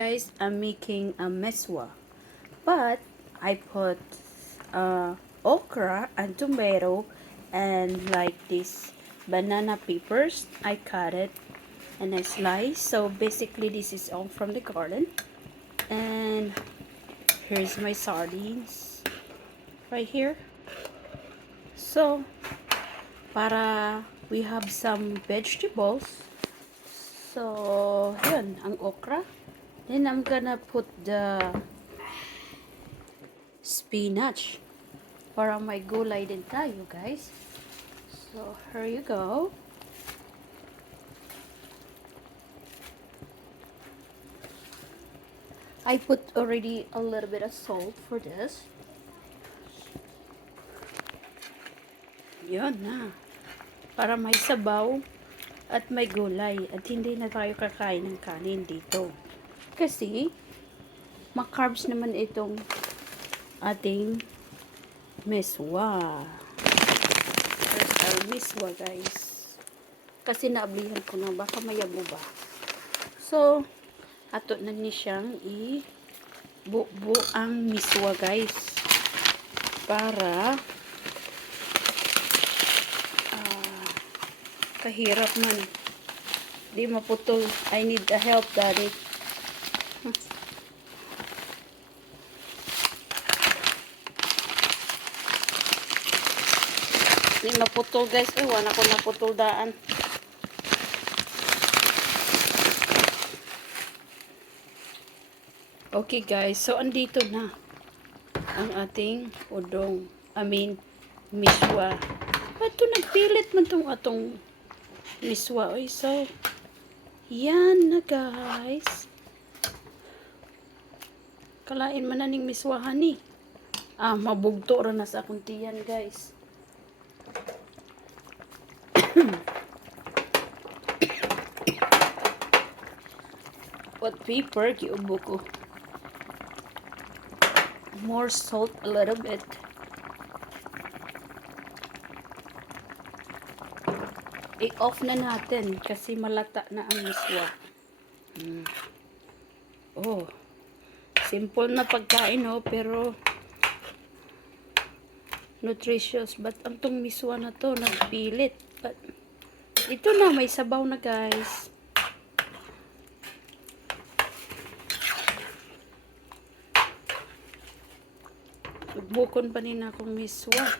Guys, I'm making a meswa, but I put okra and tomato and like this banana peppers. I cut it and I slice. So basically this is all from the garden. And here's my sardines right here. So para we have some vegetables. So yun, ang okra. Then I'm gonna put the spinach para may gulay din tayo, guys. So here you go. I put already a little bit of salt for this. Yun na. Para may sabaw at may gulay at hindi na tayo kakain ng kanin dito. Kasi ma-carbs naman itong ating meswa. There's our meswa, guys. Kasi naablihan ko na baka mayabo ba. So, ato na ni siyang i-buo ang miswa, guys. Para kahirap man. Di maputol. I need the help, daddy. Di maputol, guys. Ewan ako naputol daan. Okay, guys. So, andito na ang ating udong. Miswa. Ito, nagpilit man itong atong miswa. Oy, so, yan na, guys. Kalain man na ning miswahan ni. Mabugto ra na sa akong tiyan, guys. What pepper, giubo ko. More salt a little bit. I-off na natin kasi malata na ang miswa. Oh, simple na pagkain, oh, pero nutritious. But ang tong miswa na to, nagpilit. But ito na, may sabaw na, guys. Bukon pa rin akong miswa.